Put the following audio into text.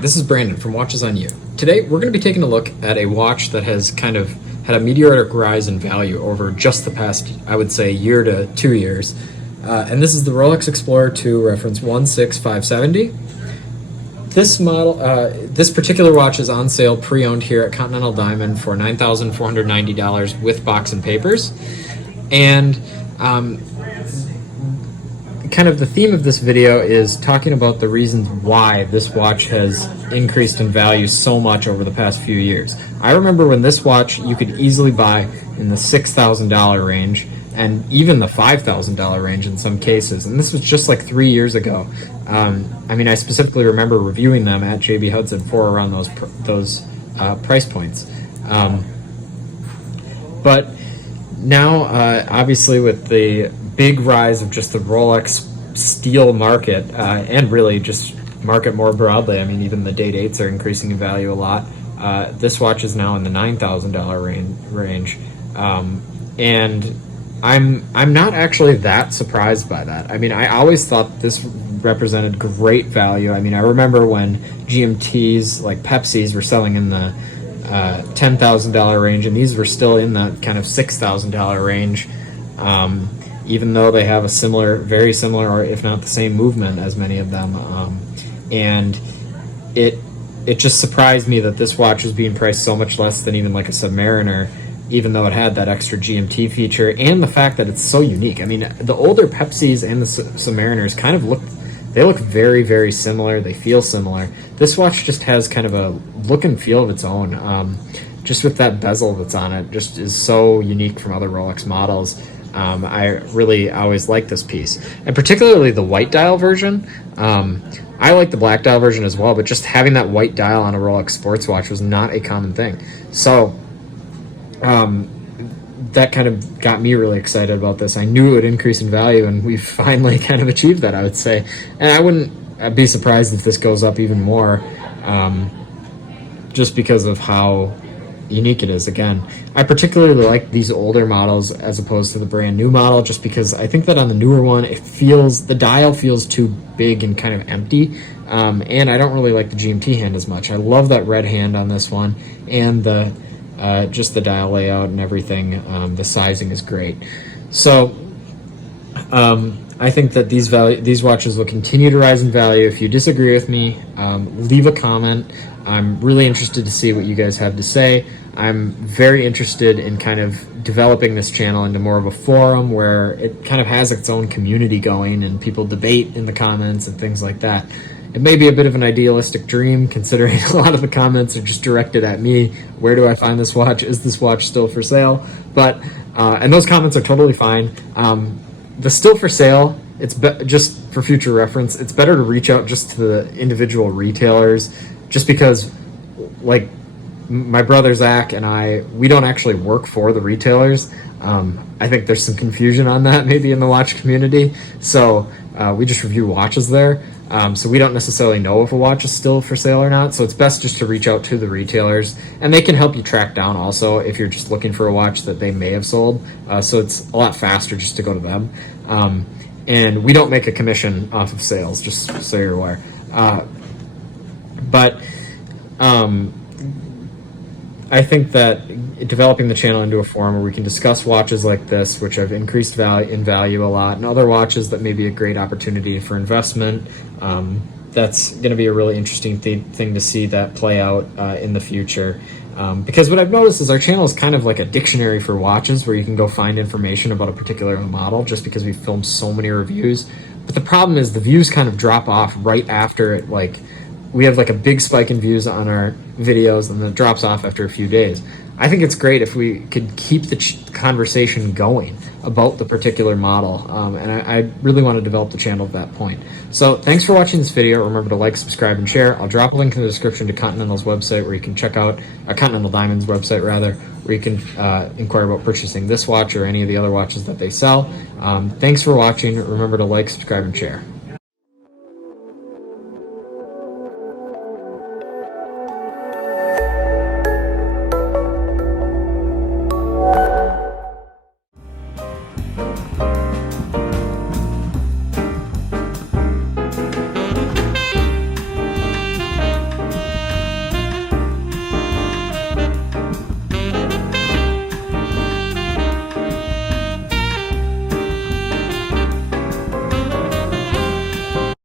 this is Brandon from Watches on You. Today we're going to be taking a look at a watch that has kind of had a meteoric rise in value over just the past, I would say, year to 2 years. And this is the Rolex Explorer II reference 16570. This model, this particular watch is on sale pre-owned here at Continental Diamond for $9,490 with box and papers. And kind of the theme of this video is talking about the reasons why this watch has increased in value so much over the past few years. I remember when this watch you could easily buy in the $6,000 range and even the $5,000 range in some cases, and this was just like 3 years ago. I mean, I specifically remember reviewing them at JB Hudson for around those price points. But now, obviously, with the big rise of just the Rolex steel market, and really just market more broadly, I mean, even the date 8s are increasing in value a lot. This watch is now in the $9,000 range, and I'm not actually that surprised by that. I mean, I always thought this represented great value. I mean, I remember when GMTs like Pepsi's were selling in the $10,000 range, and these were still in the kind of $6,000 range, even though they have a very similar, or if not the same movement as many of them. And it just surprised me that this watch was being priced so much less than even like a Submariner, even though it had that extra GMT feature, and the fact that it's so unique. I mean, the older Pepsis and the Submariners kind of look very, very similar. They feel similar. This watch just has kind of a look and feel of its own. Just with that bezel that's on it, just is so unique from other Rolex models. I really always like this piece, and particularly the white dial version. I like the black dial version as well, but just having that white dial on a Rolex sports watch was not a common thing. So that kind of got me really excited about this. I knew it would increase in value, and we've finally kind of achieved that, I would say. And I wouldn't be surprised if this goes up even more, just because of how unique it is. Again, I particularly like these older models as opposed to the brand new model, just because I think that on the newer one, the dial feels too big and kind of empty, and I don't really like the GMT hand as much. I love that red hand on this one, and just the dial layout and everything. The sizing is great. So I think that these watches will continue to rise in value. If you disagree with me, leave a comment. I'm really interested to see what you guys have to say. I'm very interested in kind of developing this channel into more of a forum where it kind of has its own community going and people debate in the comments and things like that. It may be a bit of an idealistic dream, considering a lot of the comments are just directed at me. Where do I find this watch? Is this watch still for sale? But and those comments are totally fine. The still for sale, just for future reference, it's better to reach out just to the individual retailers, just because, like, my brother Zach and we don't actually work for the retailers. I think there's some confusion on that maybe in the watch community. So we just review watches there. So we don't necessarily know if a watch is still for sale or not. So it's best just to reach out to the retailers, and they can help you track down also if you're just looking for a watch that they may have sold. So it's a lot faster just to go to them. And we don't make a commission off of sales, just so you're aware. But I think that developing the channel into a forum where we can discuss watches like this, which have increased in value a lot, and other watches that may be a great opportunity for investment, that's going to be a really interesting thing to see that play out in the future. Because what I've noticed is our channel is kind of like a dictionary for watches, where you can go find information about a particular model, just because we film so many reviews. But the problem is the views kind of drop off right after it, like, we have like a big spike in views on our videos, and then it drops off after a few days. I think it's great if we could keep the conversation going about the particular model, and I really want to develop the channel at that point. So thanks for watching this video. Remember to like, subscribe, and share. I'll drop a link in the description to Continental's website, where you can check out Continental Diamond's website rather, where you can inquire about purchasing this watch or any of the other watches that they sell. Thanks for watching. Remember to like, subscribe, and share.